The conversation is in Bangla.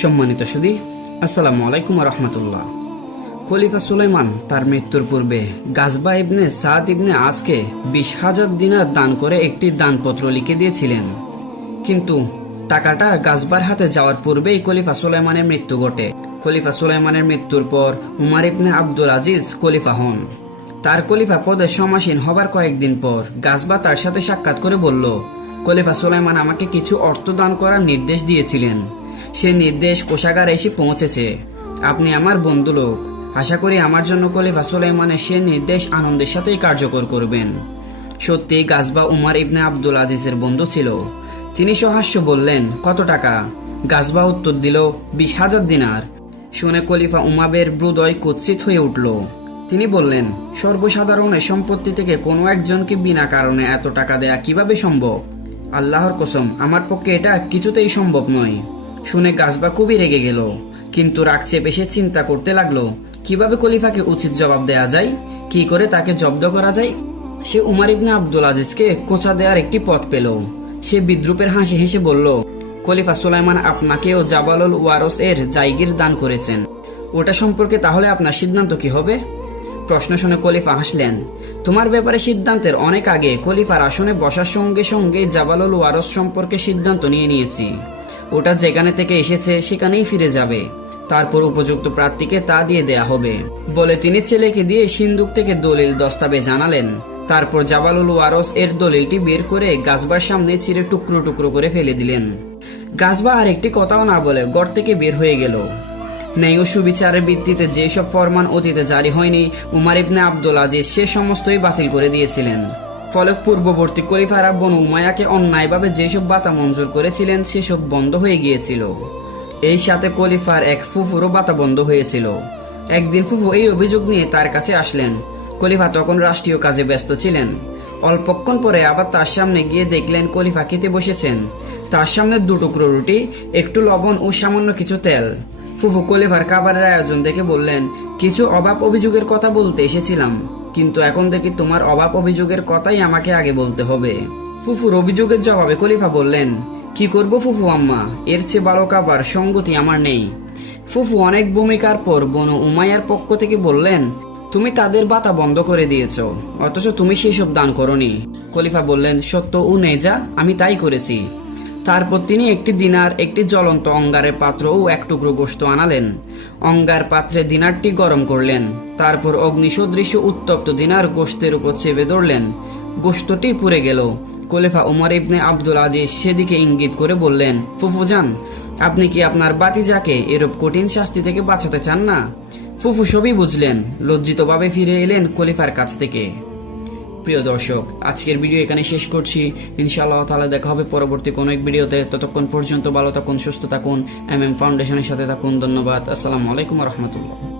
সম্মানিত সুধী, আসসালামু আলাইকুম রহমতুল্লাহ। খলিফা সুলাইমান তার মৃত্যুর পূর্বে গাজবা ইবনে সাদ ইবনে আজকে 20,000 দিনার দান করে একটি দানপত্র লিখে দিয়েছিলেন। কিন্তু টাকাটা গাজবার হাতে যাওয়ার পূর্বেই খলিফা সুলাইমানের মৃত্যু ঘটে। খলিফা সুলাইমানের মৃত্যুর পর উমর ইবনে আব্দুল আজিজ খলিফা হন। তার খলিফা পদে সমাসীন হবার কয়েকদিন পর গাজবা তার সাথে সাক্ষাৎ করে বলল, খলিফা সুলাইমান আমাকে কিছু অর্থ দান করার নির্দেশ দিয়েছিলেন। সে নির্দেশ কোষাগারে এসে পৌঁছেছে। আপনি আমার বন্ধু লোক, আশা করি আমার জন্য খলিফা সুলাইমানের সে নির্দেশ আনন্দের সাথেই কার্যকর করবেন। সত্যি গাজবা উমর ইবনে আব্দুল আজিজের বন্ধু ছিল। তিনি সহাস্য বললেন, কত টাকা? গাজবা উত্তর দিল, 20,000 দিনার। শুনে খলিফা উমাবের হৃদয় কুৎসিত হয়ে উঠল। তিনি বললেন, সর্বসাধারণের সম্পত্তি থেকে কোনো একজনকে বিনা কারণে এত টাকা দেয়া কিভাবে সম্ভব? আল্লাহর কসম, আমার পক্ষে এটা কিছুতেই সম্ভব নয়। শুনে গাজবা খুবই রেগে গেল, কিন্তু রাগ চেপে সে চিন্তা করতে লাগলো কিভাবে খলিফাকে উচিত জবাব দেয়া যায়, কি করে তাকে জব্দ করা যায়। সে উমর ইবনে আব্দুল আজিজকে কোঁচা দেওয়ার একটি পথ পেল। সে বিদ্রুপের হাসি হেসে বলল, খলিফা সুলাইমান আপনাকেও জাবালুল ওয়ারস এর জায়গির দান করেছেন, ওটা সম্পর্কে তাহলে আপনার সিদ্ধান্ত কি হবে? প্রশ্ন শুনে খলিফা হাসলেন। তোমার ব্যাপারে সিদ্ধান্তের অনেক আগে খলিফার আসনে বসার সঙ্গে সঙ্গে জাবালুল ওয়ারস সম্পর্কে সিদ্ধান্ত নিয়ে নিয়েছি। ওটা যেখানে থেকে এসেছে সেখানেই ফিরে যাবে, তারপর উপযুক্ত প্রার্থীকে তা দিয়ে দেয়া হবে বলে তিনি ছেলেকে দিয়ে সিন্দুক থেকে দলিল দস্তাবেজ জানালেন। তারপর জাবালুল ওয়ারস এর দলিলটি বের করে গাজবার সামনে চিরে টুকরো টুকরো করে ফেলে দিলেন। গাজবা আর একটি কথাও না বলে ঘর থেকে বের হয়ে গেল। ন্যায় ও সুবিচারের ভিত্তিতে যেসব ফরমান অতীতে জারি হয়নি, উমর ইবনে আব্দুল আজিজ সে সমস্তই বাতিল করে দিয়েছিলেন। ফলে পূর্ববর্তী খলিফারা বনু উমাইয়াকে অন্যায়ভাবে যেসব ভাতা মঞ্জুর করেছিলেন সেসব বন্ধ হয়ে গিয়েছিল। এই সাথে খলিফার এক ফুফুরও ভাতা বন্ধ হয়েছিল। একদিন ফুফু এই অভিযোগ নিয়ে তার কাছে আসলেন। খলিফা তখন রাষ্ট্রীয় কাজে ব্যস্ত ছিলেন। অল্পক্ষণ পরে আবার তার সামনে গিয়ে দেখলেন খলিফা খেতে বসেছেন। তার সামনে 2 টুকরো রুটি, একটু লবণ ও সামান্য কিছু তেল। ফুফু খলিফার খাবারের আয়োজন দেখে বললেন, কিছু অভাব অভিযোগের কথা বলতে এসেছিলাম, কিন্তু এখন দেখি তোমার অভাব অভিযোগের কথাই আমাকে আগে বলতে হবে। ফুফুর অভিযোগের জবাবে খলিফা বললেন, কি করব ফুফু আম্মা, এর চেয়ে ভালো খাবার সঙ্গতি আমার নেই। ফুফু অনেক ভূমিকার পর বনু উমাইয়ার পক্ষ থেকে বললেন, তুমি তাদের ভাতা বন্ধ করে দিয়েছ, অথচ তুমি সেই সব দান করনি। খলিফা বললেন, সত্য ও নেজা, আমি তাই করেছি। তারপর তিনি একটি দিনার, একটি জ্বলন্ত অঙ্গারের পাত্র ও 1 টুকরো গোশত আনালেন। অঙ্গার পাত্রে দিনারটি গরম করলেন। তারপর অগ্নিসদৃশ উত্তপ্ত দিনার গোশতের উপর চেপে ধরলেন। গোশতটি পুড়ে গেল। খলিফা উমর ইবনে আব্দুল আজিজ সেদিকে ইঙ্গিত করে বললেন, ফুফুজান, আপনি কি আপনার বাতিজাকে এরূপ কঠিন শাস্তি থেকে বাঁচাতে চান না? ফুফু সবই বুঝলেন, লজ্জিতভাবে ফিরে এলেন খলিফার কাছ থেকে। প্রিয় দর্শক, আজকের ভিডিও এখানে শেষ করছি। ইনশাআল্লাহ তাআলা দেখা হবে পরবর্তী কোনো এক ভিডিওতে। ততক্ষণ পর্যন্ত ভালো থাকুন, সুস্থ থাকুন, MM ফাউন্ডেশনের সাথে থাকুন। ধন্যবাদ। আসসালামু আলাইকুম রহমতুল্লাহ।